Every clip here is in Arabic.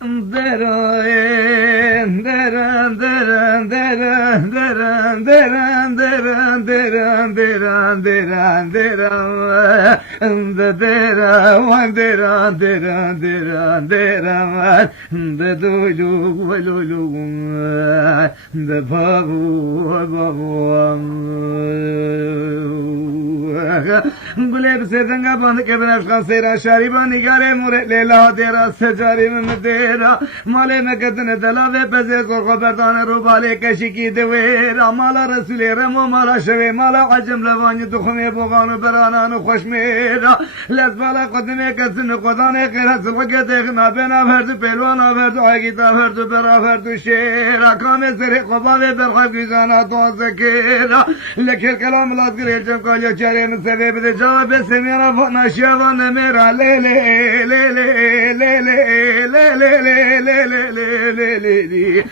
دران دران دران دران دران دران دران دران دران دران دران دران دران دران دران دران دلولو ولولو دبابو بابو گله بسیدنگا باند که بنفشان سیرا شریبا نگاره مور لیلا دیرا سجاری من دیرا ماله مکتن دلاوه پزه سرخو بردان رو باله کشی کی دویرا مالا رسول رمو مالا شوی مالا عجم لوانی دخمه بغانو برانانو خوشمیرا لزبالا قدمه کسن قدانه خیرت سلقه دیخنا بنا فردو پیلوان آفردو آگیتا فردو برا فردو شیرا کام سر قباوه برخب گیزانا توزکیرا لکر کلام لازگره جم کالیا چاره مسوه بده جواب سمیرا ناشیوان میرا لیلی لیلی لیلی لیلی لیلی لیلی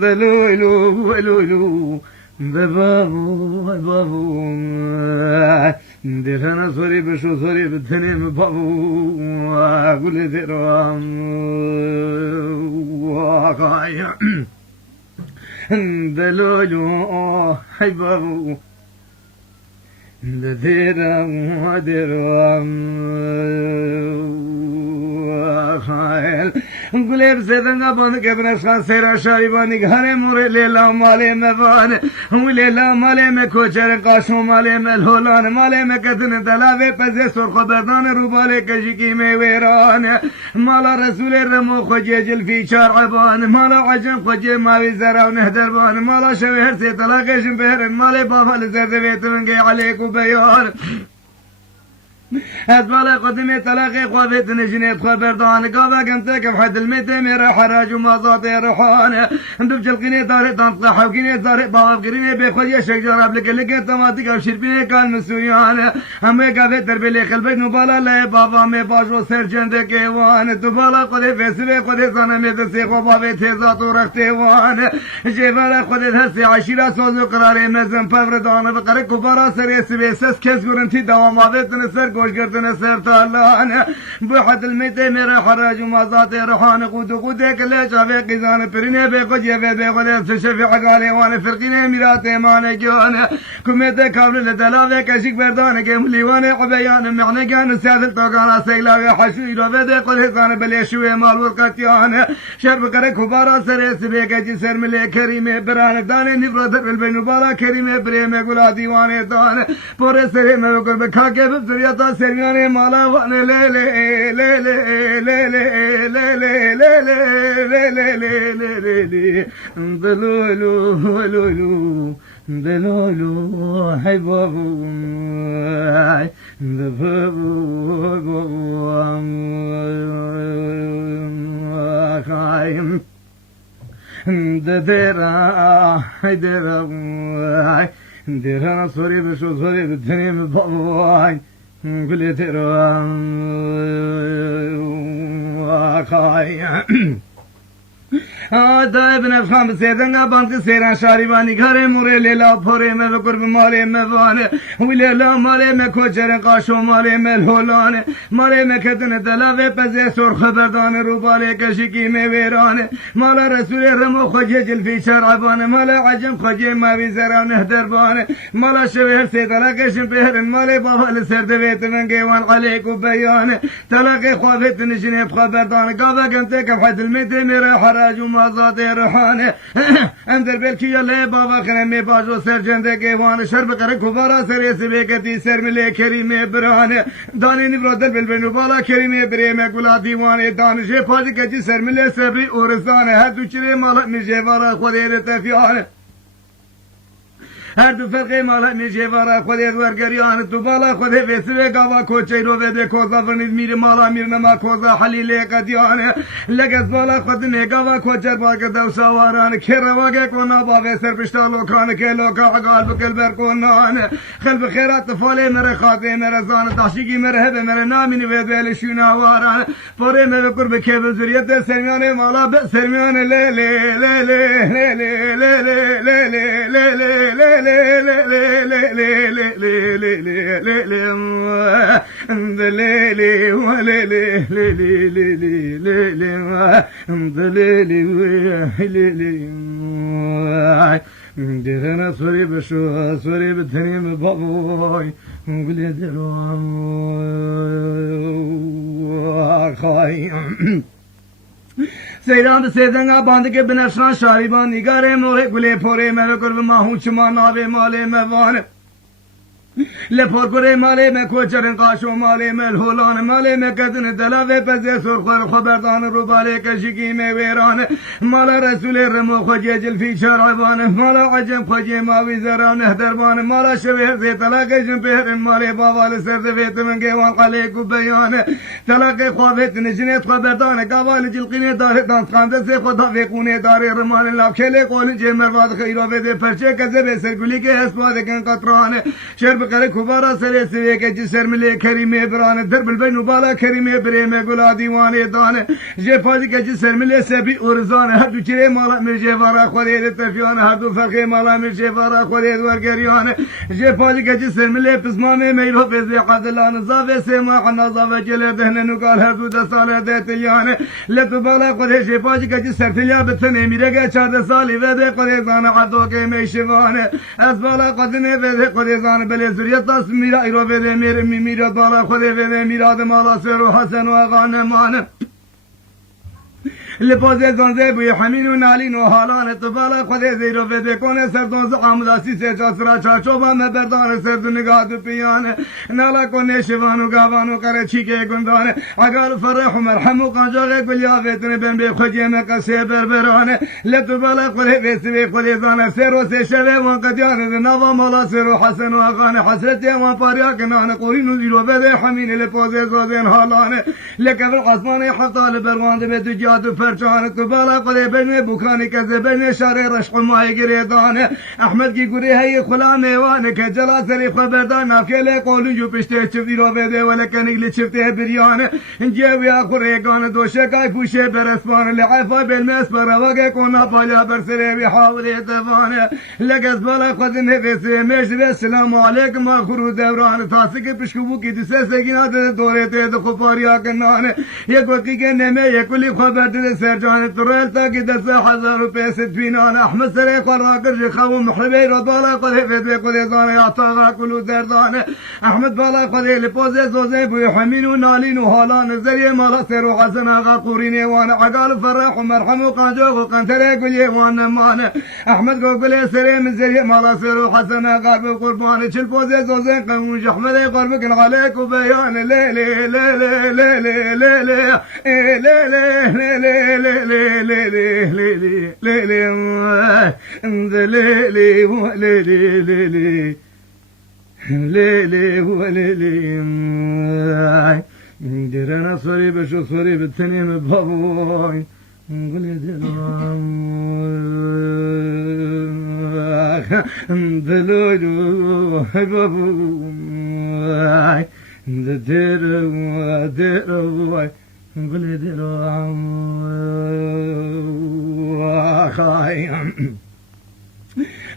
دلولو ولولو بابو بابو دلنا سوری بشو سوری بتنیم بابو گل درام واقعی دلولو ای بابو درام درام خیل گلیب سیدنگا باند که بنشخان سیرا شایبانی گهاره موری لیلا مالی مبان لیلا مالی مکوچر قاشو مالی ملولان مالی مکتن دلاوی پزی سرخو بردان روبالی کشکی میویران مالا رسول رمو خوجی جلفی چار عبان مالا عجم خوجی ماوی زراو نهدربان مالا شوی هر سی طلاقشن بهرن مالی بابا لزرد منگی علیکو بیان أتبالا قدمي تلاقي خوافت نجنيت خبردان قابا كنتك بحد الميت ميرا حراج ومازات رحان دبجل قيني داري تنطلح وقيني داري بابا قريني بيخوض يشك جراب لك اللي كنت ماتك وشير بيني كان مسويان همي قافت تربي لي خلبك نبالا لا بابا مي باجو سر جندك ايوان تبالا قدي فيسبي قدي صنمي دسي خوابا تيزات ورختي وان جيبالا قدي هسي عشيرا سوزو قراري مزن فبردان بقري كبارا سري سبي سس كس قرنتي دوام آفت نسر گوش کردن سر تالان بحد المیته میره حراج و مازات روحان قود کله چاوه قیزان پرینه به قجیه به قده سشفی عقالی وان فرقینه میرات ایمان گیان کمیته کابل لدلاوه کشک بردانه که ملیوان قبیان معنگان سیادل توقانا سیلاوه حشوی رو بده قلحسان بلیشوه مال ورقاتیان شرب کره کبارا سر سبه کجی سر ملی کریمه برانه دانه نفرت بالبینو بالا کریمه بریمه گلا دیوانه دانه پور سره میں بکر بکھا کے بزریتا سریانے مالا وانے لے لے لے لے لے لے لے لے لے لے لے لے لے لے دلولو ولولو دلولو حي بابو دبابو خايم ددرا درا درا صوري بشو صوري بالدنيا بابو قلت درا خايم آدای بنفخام بسیدنگا باند سیران شاریبانی گره موره لیلا پوره میں بکر بماله موانه وی لیلا ماله میں کوچر قاشو ماله میں لولانه ماله میں کتن دلاوه پزه سرخ بردان روباله کشکی میں ویرانه مالا رسول رمو خوجه جلفی شرعبانه مالا عجم خوجه ماوی زران اهدربانه مالا شوهر سی طلاقشن بهرن ماله بابا لسرد ویت من گیوان علیکو بیانه طلاق خوافت نشنه بخبردان قابا کنته کفحت المیته میره حراج مازات روحانه اندر بلکی یله بابا خنمی باجو سر جنده گیوان شرب کره کبارا سر سبه کتی سر ملی کریم برانه دانی نبرادل بلبنو بالا کریم بریم گلا دیوانه دانشه پاج کتی سر ملی سبری اورزانه هر دو چره مالا میجوارا خودی رتفیانه هر دو فرقه مالا میجوارا خودی ورگریانه تو بالا خودی ویسوه گاوا کوچه رو وده کوزا فرنید میر مالا میر نما کوزا حلیله قدیانه لگز بالا خود نگاوا کوچر باگ دوشاوارانه که رواگه کنا باوه سر پشتا لوکانه که لوکا عقال بکل برکونانه خلب خیرات فاله مره خاطه مره زانه تحشیگی مره هبه مره نامینی وید ویل شوناوارانه پاره مره کربه که بزوریت سرمیانه مالا به سرمیانه لی لی لی لی لی لی لی لی لی لی لی لی درنا سوري بشو سوري بتنيم بابوي ولدرو خاي سیران سیدنگا باند کے بنشان شاریبان نگارے مورے گلے پھورے میں قرب ماہوں چما ناوے مالے میں وان لپور کرے مالے میں کوچرن قاشو مالے میں الہولان مالے میں کدن دلاوے پزے سرخور خبردان روبالے کشکی میں ویران مالا رسول رمو خجے جلفی شرعبان مالا عجم خجے ماوی زران احدربان مالا شویر سے طلاق جنپہر مالے باوال سرد ویت من گیوان قلے کو بیان طلاق خوابت نجنیت خبردان قوال جلقینے دار دانس خاندے سے خدا ویقونے دار رمان لاف کھلے قول جے مرواد خیرو ویدے پرچے کذب سرگلی کے حسباد کن قطران شرب کرے خبارہ سرے سوے کے جسر ملے کھریمے بران دربل بینو بالا کھریمے برے میں گلا دیوانے دانے جے پاجی کے جسر ملے سے بھی ارزان ہر دو چرے مالا مرجے وارا خورے تفیان ہر دو فقے مالا مرجے وارا خورے ورگریان جے پاجی کے جسر ملے پسما میں میرو پیزے قدلان زاوے سے ماقنا زاوے جلے دہنے نکال ہر دو دسالے دیتلیان لتو بالا خورے جے پاجی کے جسر تلیا بتنے میرے گے 14 سالی ویدے خورے زان عدو کے میں شوان اس بالا قدنے ویدے خورے زان بلے زریتا میرا ایرو ویدے میرے میرا بالا خورے ویدے میرا دمالا سیرو حسن و غانمان لپوزے زنزے بوی حمین و نالین و حالان تبالا خودے زیرو ویدے کونے سردون زعام داسی سے چاسرا چاچوبا میں بردان سرد نگاہ دو پیان نالا کونے شوانو گاوانو کرے چھیکے گندان اگر فرح و مرحم و قانجاغے گلیا ویتنے بین بے خجے میں کسے بربران لتبالا خودے ویسوے خودے زانے سیرو سے شوے وان قدیان نوا مولا سیرو حسن و غان حسرتے وان پاریا کنان قورینو زیرو ویدے حمین لپوزے زوزین حالان لکبر عثمان حفظال برواند بے دجاد فرچان قبالا قدے بین بکانی کزے بین شار رشق مائی گریدان احمد کی گرے ہے یہ خلا میوان کے جلا سری خبردان اکیلے قولو جو پشتے چفتی رو بیدے ولکن اگلی چفتے بریان جیوی آخر ایگان دوشے کائی پوشے برسپان لعفا بالمیس پر وگے کونا پالیا برسرے وی حاولی دوان لگز بالا قدن حفظے میشد السلام علیکم آخرو دوران تاسک پشکبو کی دسے سگینا دے دورے تے دخو پاریا کنان یہ کوکی کے نمے یہ کلی خبر دے سر جان ترال تاکي 10,000 روپے ستفينان احمد سري قراقر جخو محربي رضالا قد فدي قد زان يعطاها كل دردان احمد بالا قد لبوزي زوزي بو حمين ونالين وهالان زري مالا سيرو حسن اغا قوريني وانا عقال فرح ومرحم وقانجو وقنتري قلي وانا مان احمد قلي سري من زري مالا سيرو حسن اغا بقربان چلبوزي زوزي قوم جحمد قربك عليك وبيان ليلي ليلي ليلي ليلي درنا صوري بشو صوري بالتنين بابوي قولي دلو بابوي درو قولي دلو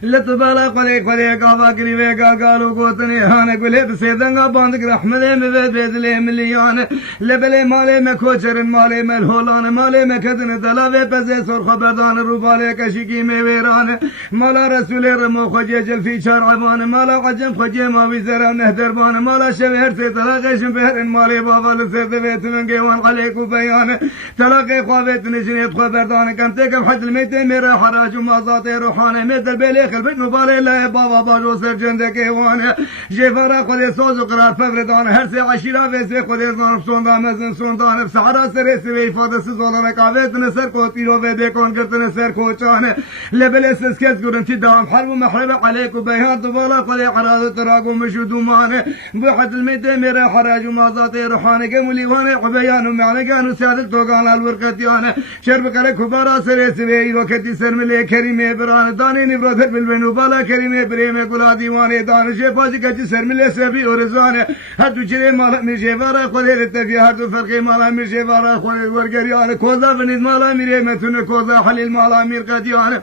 لتبالا قلي قلي قابا قريبه قالوا قوتني هانا قلي بسيدنغا باندك رحمله مبيد بيدلي مليان لبلي مالي مكوچر مالي ملهولان مالي مكدن دلاوه پزي سر خبردان روبالي كشيكي ميويران مالا رسول رمو خجي جلفي شرعبان مالا عجم خجي ماوي زران نهدربان مالا شوهر سي تلاقشن بهرن مالي بابا لسرد بيت من قيوان عليكو بيان تلاقي خوابت نجنيت خبردان كمتك بحد الميتين ميرا حراج ومازاتي روحاني ميت البيلي خلبت مبالي لا بابا باجو سر جندك ايوان جيفارا قد سوز وقرار فبردان هر سي عشيرا ويسي قد زانف سوندان مزن سوندان بسعرا سري سوي فادس زولان كاويت نسر كو تيرو ويدي كون قلت نسر كوچان لبلي سسكت قرنتي دام حرب محرب عليكو بيهان طبالا قد عراض تراغو مشودو مان بحد الميتة ميرا حراج ومازاتي روحاني كموليوان عبيان ومعنقان وسيادة توقان الورقتيان شرب كاري كبارا سري سوي وكتي سرملي كريمي بران داني نبرد بالبنو بالا كريمي بريمي قلا ديواني دانشي فاجي كتي سرملي سبي ورزان هدو جري مالا ميشي فارا خولي لتفي هدو فرقي مالا ميشي فارا خولي ورقريان كوزا فنيد مالا ميري متون كوزا حليل مالا مير قديان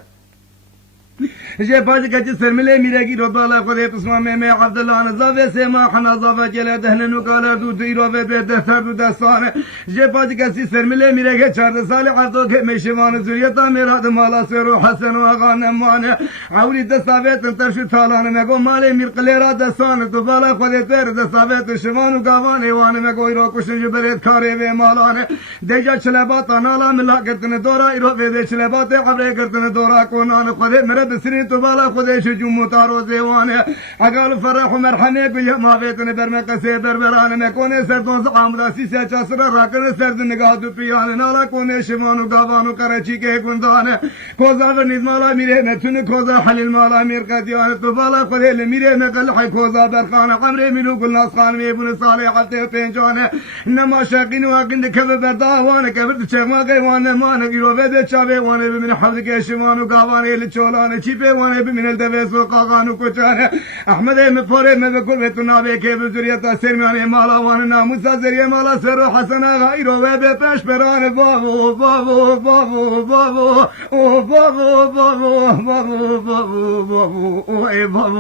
جه پاج کچ سرمله میرگی رو بالا خود پسما می عبدالله نزاوه سما حنازاوه جله دهن نوکالا دو دیرو به دفتر دو دستانه جه پاج کسی سرمله میرگه 14 سال عبدو که میشوان زوریتا میراد مالا سرو حسن و آقا نمانه عوری دستاویت ترشو تالانه مگو مال میرقلی را دستانه تو بالا خود تر دستاویت شوان و گاوان ایوانه مگو ایرو کشن جو برید کاری به مالانه دیجا چلبات آنالا ملا کرتن دورا ایرو به چلبات عبره کرتن دورا کنان خود مره بسری تو بالا خودش جو متارو زیوانه اقال فرح و مرحمه بیا ما بیتن برمه قصه بربرانه مکونه سردون زعامدا سیسه چاسر راکنه سرد نگاه دو پیانه نالا کنه شوان و گاوان و کرچی که گندانه کوزا و نیز مالا میره نتونه کوزا حلیل مالا میر قدیانه تو بالا خود میره نقل حی کوزا برخانه عمره میلو گل ناس خان میبون صالح هفته پنجانه نما شاقین و عقین که برداوانه که برد چغما قیوانه مانه ایرو بده چاوه وانه بمین حفظ که شوان و گاوانه ایل چولانه چی پیوانه بمین الدویس و قاقان و کچانه احمد مفوره مذکر به تنابه که بزوریتا سرمیانه مالا وانه ناموسا زریه مالا سر و حسن آقا ایرو به پیش برانه بابو بابو بابو بابو او بابو بابو بابو بابو بابو ای بابو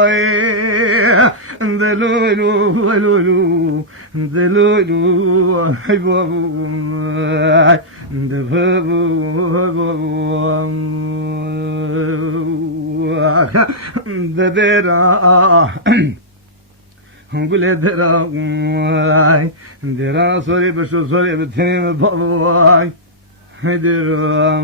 ای دلولو دلولو دلولو ای بابو ددرا گل درا درا سوری بشو سوری بتنیم بابا درا